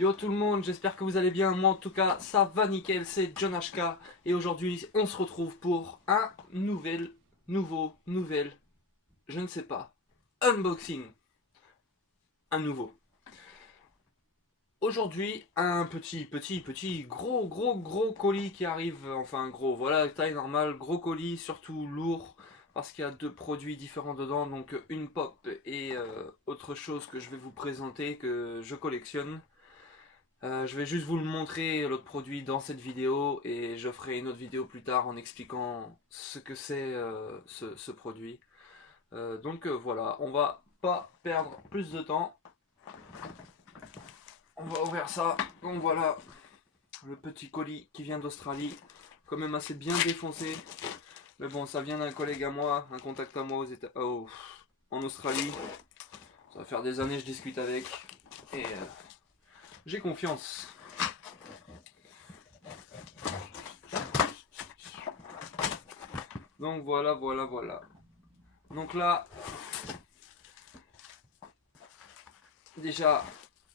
Yo tout le monde, j'espère que vous allez bien. Moi en tout cas, ça va nickel, c'est John HK. Et aujourd'hui, on se retrouve pour un nouvel, je ne sais pas, unboxing. Un nouveau. Aujourd'hui, un gros colis qui arrive. Enfin gros, voilà, taille normale, gros colis, surtout lourd. Parce qu'il y a deux produits différents dedans, donc une pop et autre chose que je vais vous présenter que je collectionne. Je vais juste vous le montrer, l'autre produit, dans cette vidéo et je ferai une autre vidéo plus tard en expliquant ce que c'est ce produit. Voilà, on va pas perdre plus de temps. On va ouvrir ça. Donc voilà, le petit colis qui vient d'Australie, quand même assez bien défoncé. Mais bon, ça vient d'un collègue à moi, un contact à moi en Australie. Ça va faire des années que je discute avec et j'ai confiance. Donc voilà. Donc là, déjà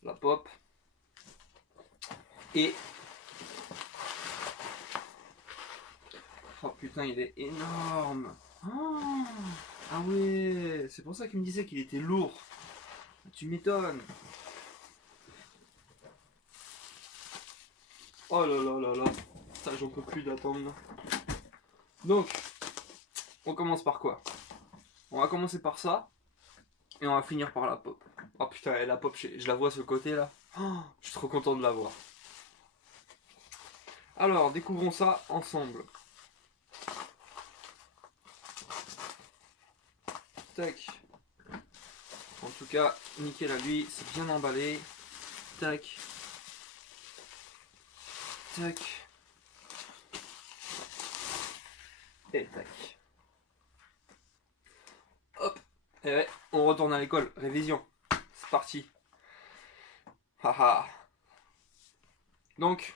la pop et oh putain, il est énorme. Oh, ah ouais, c'est pour ça qu'il me disait qu'il était lourd. Tu m'étonnes. Oh là, ça j'en peux plus d'attendre. Donc, on commence par quoi? On va commencer par ça et on va finir par la pop. Oh putain, la pop, je la vois ce côté là. Oh, je suis trop content de la voir. Alors, découvrons ça ensemble. Tac. En tout cas, nickel à lui, c'est bien emballé. Tac. Tac. Et tac. Hop. Et ouais, on retourne à l'école. Révision. C'est parti. Haha. Donc,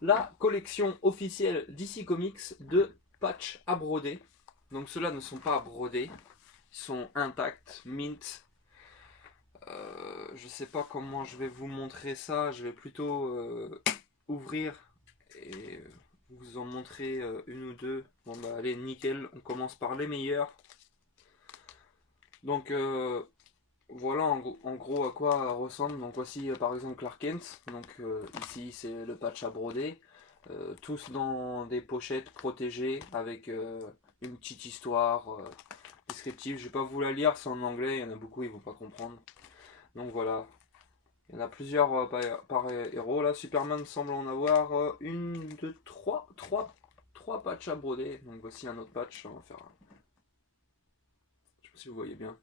la collection officielle DC Comics de patchs à broder. Donc ceux-là ne sont pas à broder. Ils sont intacts, mint. Je sais pas comment je vais vous montrer ça. Je vais plutôt ouvrir et vous en montrer une ou deux. Bon bah allez, nickel. On commence par les meilleurs. Donc voilà en gros à quoi ressemble. Donc voici par exemple Clark Kent. Donc ici c'est le patch à broder. Tous dans des pochettes protégées avec une petite histoire descriptive. Je vais pas vous la lire, c'est en anglais. Il y en a beaucoup, ils vont pas comprendre. Donc voilà. Il y en a plusieurs par héros. Là, Superman semble en avoir une, deux, trois patchs à broder. Donc voici un autre patch. On va faire un... Je sais pas si vous voyez bien.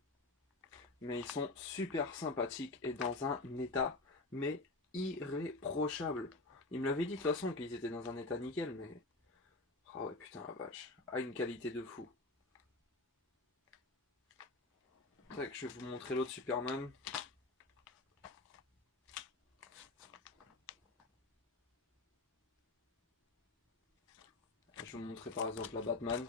Mais ils sont super sympathiques et dans un état mais irréprochable. Il me l'avait dit de toute façon qu'ils étaient dans un état nickel, mais... Ah ouais, putain la vache. Ah, une qualité de fou. Tac, je vais vous montrer l'autre Superman. Je vais vous montrer par exemple la Batman.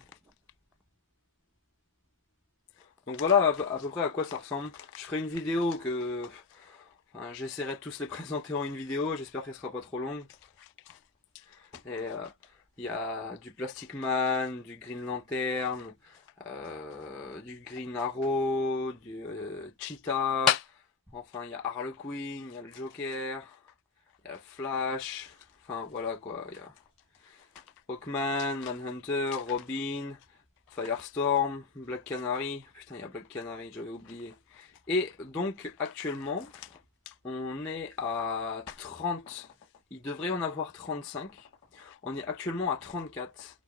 Donc voilà à peu près à quoi ça ressemble. Je ferai une vidéo que... Enfin, j'essaierai de tous les présenter en une vidéo. J'espère qu'elle sera pas trop longue. Et il y a du Plastic Man, du Green Lantern, du Green Arrow, du Cheetah. Enfin, il y a Harley Quinn, il y a le Joker, il y a Flash. Enfin, voilà quoi. Il y a Hawkman, Manhunter, Robin, Firestorm, Black Canary. Putain, il y a Black Canary, j'avais oublié. Et donc, actuellement, on est à 30. Il devrait en avoir 35. On est actuellement à 34.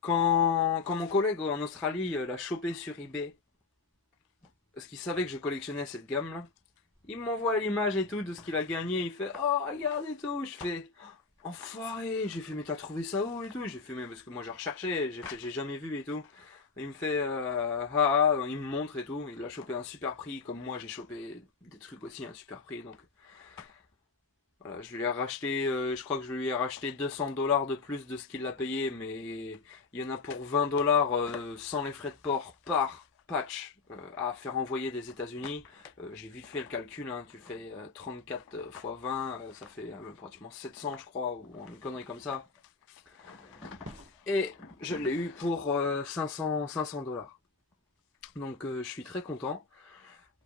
Quand mon collègue en Australie l'a chopé sur eBay, parce qu'il savait que je collectionnais cette gamme-là, il m'envoie l'image et tout de ce qu'il a gagné. Il fait oh, regarde et tout. Je fais enfoiré. J'ai fait mais t'as trouvé ça où et tout. J'ai fait mais parce que moi j'ai recherché. J'ai jamais vu et tout. Et il me fait il me montre et tout. Il a chopé un super prix. Comme moi j'ai chopé des trucs aussi, un super prix. Donc voilà, je lui ai racheté, je crois que je lui ai racheté 200 $ de plus de ce qu'il a payé, mais il y en a pour 20 $ sans les frais de port par patch à faire envoyer des États-Unis. J'ai vite fait le calcul, hein, tu fais 34 fois 20, ça fait pratiquement 700 je crois, ou une connerie comme ça. Et je l'ai eu pour 500 $. Donc je suis très content.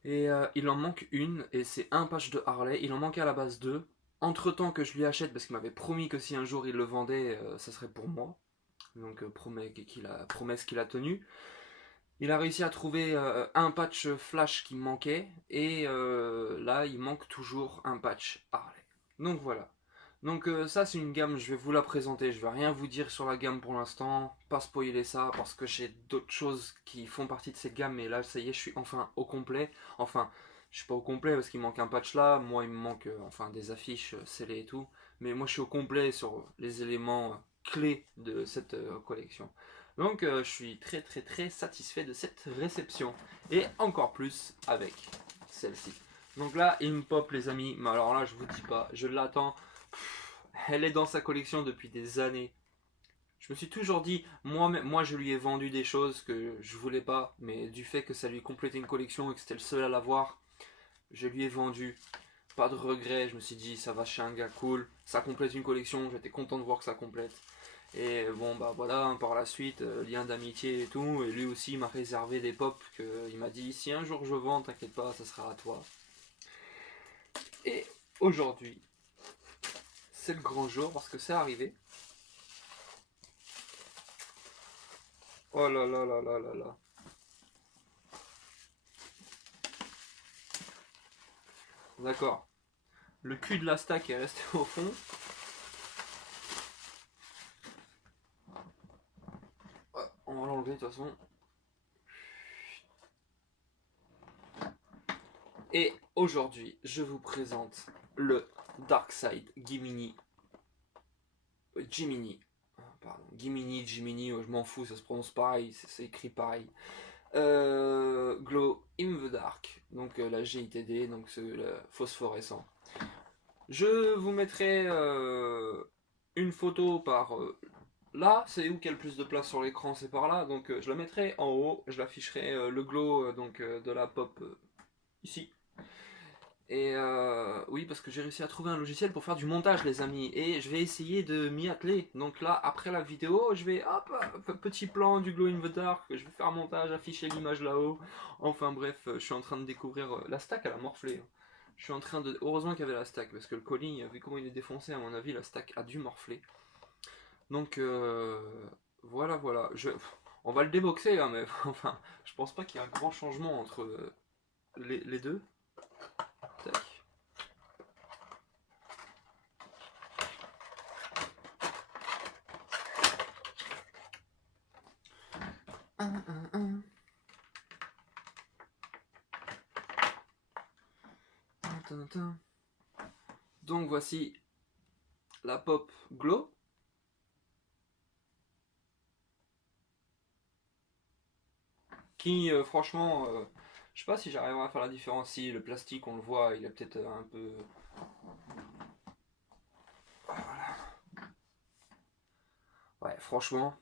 Et il en manque une, et c'est un patch de Harley. Il en manquait à la base deux. Entre temps que je lui achète, parce qu'il m'avait promis que si un jour il le vendait, ça serait pour moi. Donc promesse qu'il a tenue. Il a réussi à trouver un patch Flash qui me manquait, et là il manque toujours un patch Harley. Donc voilà. Donc ça c'est une gamme, je vais vous la présenter, je vais rien vous dire sur la gamme pour l'instant, pas spoiler ça parce que j'ai d'autres choses qui font partie de cette gamme, mais là ça y est je suis enfin au complet. Enfin je suis pas au complet parce qu'il manque un patch là, moi il me manque enfin des affiches scellées et tout, mais moi je suis au complet sur les éléments clés de cette collection. Donc je suis très très très satisfait de cette réception, et encore plus avec celle-ci. Donc là il me pop les amis, mais alors là je vous dis pas, je l'attends. Elle est dans sa collection depuis des années. Je me suis toujours dit, moi je lui ai vendu des choses que je voulais pas, mais du fait que ça lui complétait une collection et que c'était le seul à l'avoir, je lui ai vendu. Pas de regret, je me suis dit, ça va chez un gars cool, ça complète une collection, j'étais content de voir que ça complète. Et bon bah voilà, hein, par la suite, lien d'amitié et tout, et lui aussi m'a réservé des pops, il m'a dit, si un jour je vends, t'inquiète pas, ça sera à toi. Et aujourd'hui, c'est le grand jour parce que c'est arrivé. Oh là là là là là là. D'accord. Le cul de la stack est resté au fond. Ouais, on va l'enlever de toute façon. Et aujourd'hui, je vous présente le Darkside Gimini. Jiminy. Pardon. Gimini, Jiminy, je m'en fous, ça se prononce pareil, c'est écrit pareil. Glow in the Dark, donc la GITD, donc c'est le phosphorescent. Je vous mettrai une photo par là, c'est où qu'il y a le plus de place sur l'écran, c'est par là, donc je la mettrai en haut, je l'afficherai le glow de la pop ici. Et oui, parce que j'ai réussi à trouver un logiciel pour faire du montage, les amis, et je vais essayer de m'y atteler. Donc là, après la vidéo, je vais, hop, petit plan du glow in the dark, je vais faire un montage, afficher l'image là-haut. Enfin bref, je suis en train de découvrir la stack, elle a morflé, hein. Je suis en train de. Heureusement qu'il y avait la stack, parce que le colis, vu comment il est défoncé, à mon avis, la stack a dû morfler. Donc voilà, voilà. On va le déboxer, hein, mais enfin, je pense pas qu'il y ait un grand changement entre les deux. Tac. Donc voici la pop glow. Qui franchement, je sais pas si j'arriverai à faire la différence. Si le plastique on le voit, il est peut-être un peu. Voilà. Ouais, franchement,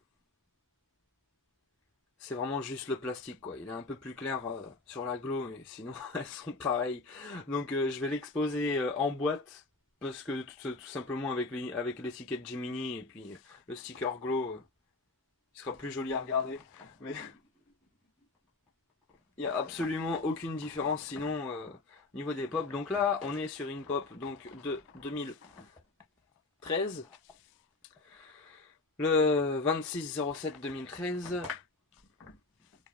c'est vraiment juste le plastique quoi. Il est un peu plus clair sur la glow, mais sinon elles sont pareilles. Donc je vais l'exposer en boîte. Parce que tout simplement avec l'étiquette Jiminy et puis le sticker glow, il sera plus joli à regarder. Mais il n'y a absolument aucune différence sinon au niveau des pop. Donc là, on est sur une pop donc, de 2013. Le 26/07/2013.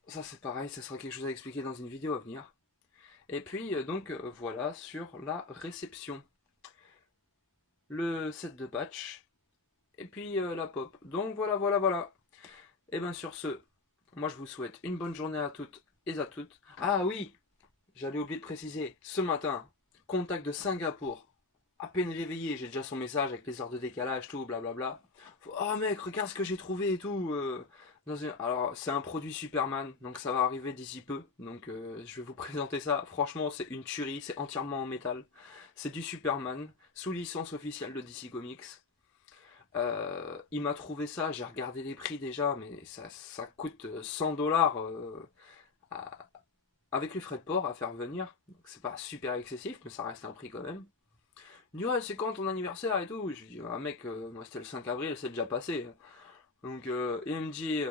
Ça c'est pareil, ça sera quelque chose à expliquer dans une vidéo à venir. Et puis voilà sur la réception. Le set de patch. Et puis la pop. Donc voilà, voilà, voilà. Et bien sur ce, moi je vous souhaite une bonne journée à toutes et à toutes. Ah oui, j'allais oublier de préciser, ce matin, contact de Singapour. À peine réveillé, j'ai déjà son message avec les heures de décalage, tout, blablabla. Oh mec, regarde ce que j'ai trouvé et tout. Alors, c'est un produit Superman, donc ça va arriver d'ici peu. Donc, je vais vous présenter ça. Franchement, c'est une tuerie, c'est entièrement en métal. C'est du Superman, sous licence officielle de DC Comics. Il m'a trouvé ça, j'ai regardé les prix déjà, mais ça coûte 100 $ avec les frais de port à faire venir. C'est pas super excessif, mais ça reste un prix quand même. Il me dit ouais, c'est quand ton anniversaire et tout. Je lui dis ah mec, moi c'était le 5 avril, c'est déjà passé. Donc il me dit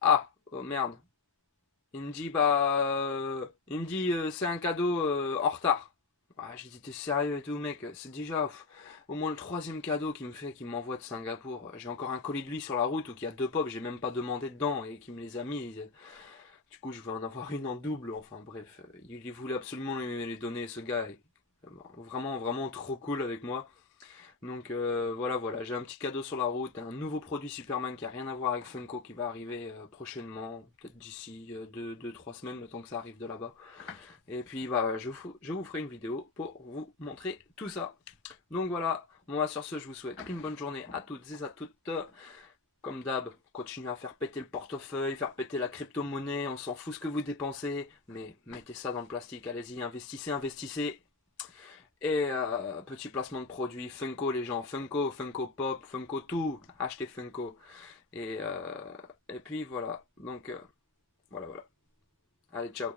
ah oh, merde. Il me dit c'est un cadeau en retard. Ah, j'ai dit t'es sérieux et tout mec, c'est déjà au moins le troisième cadeau qu'il me fait, qu'il m'envoie de Singapour. J'ai encore un colis de lui sur la route où il y a deux pops, j'ai même pas demandé dedans et qui me les a mis. Du coup je vais en avoir une en double, enfin bref, il voulait absolument les donner ce gars. Vraiment vraiment trop cool avec moi. Donc voilà, j'ai un petit cadeau sur la route, un nouveau produit Superman qui a rien à voir avec Funko qui va arriver prochainement, peut-être d'ici 2-3 semaines, le temps que ça arrive de là-bas. Et puis bah je vous ferai une vidéo pour vous montrer tout ça. Donc voilà, moi sur ce je vous souhaite une bonne journée à toutes et à toutes. Comme d'hab, continuez à faire péter le portefeuille, faire péter la crypto-monnaie, on s'en fout ce que vous dépensez, mais mettez ça dans le plastique, allez-y, investissez, investissez. Et petit placement de produits, Funko les gens, Funko, Funko Pop, Funko tout, achetez Funko. Et, et puis voilà, donc voilà. Allez, ciao.